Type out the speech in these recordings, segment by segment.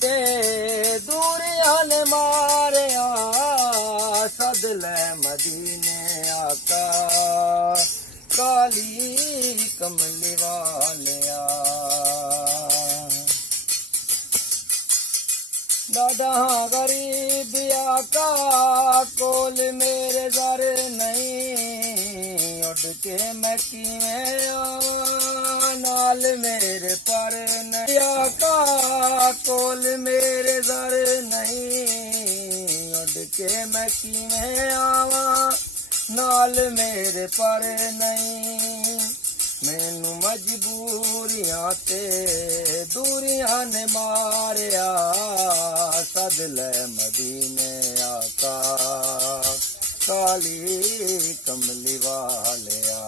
ते दूरियां ने मारिया सद ले मदीने आका काली कमली वालिया दादा गरीब आका कोल मेरे दर नहीं उड़ के मैं किवें आवां नाल मेरे पर नहीं आका कोल मेरे दर नहीं उड़ के मैं किवें आवां नाल मेरे पर नहीं मैनू मजबूरियां ते दूरियां ने मारिया सद ले मदीने आका काली कमली वालिया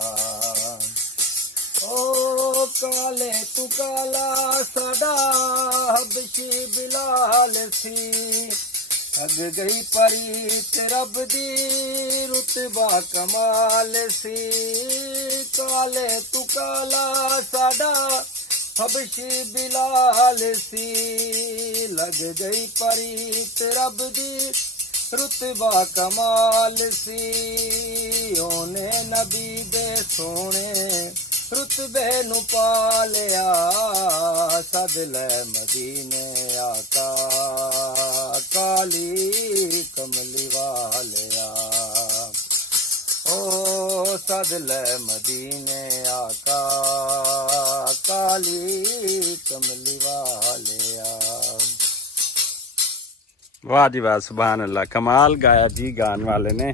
ओ काले तू काला सदा हबशी बिलाल सी अग गई परीत रब दी रुतबा कमाल सी काले तू काला साडा हबशी बिलाल सी लग गई परीत रब दी रुतबा कमाल सी ओने नबी दे सोने रुतबे नु पालिया सद ले मदीने आका काली कमली वालिया ओ सद ले मदीने आका काली कमली वालिया। वाह जी वाह, सुभान अल्लाह, कमाल गाया जी गाने वाले ने।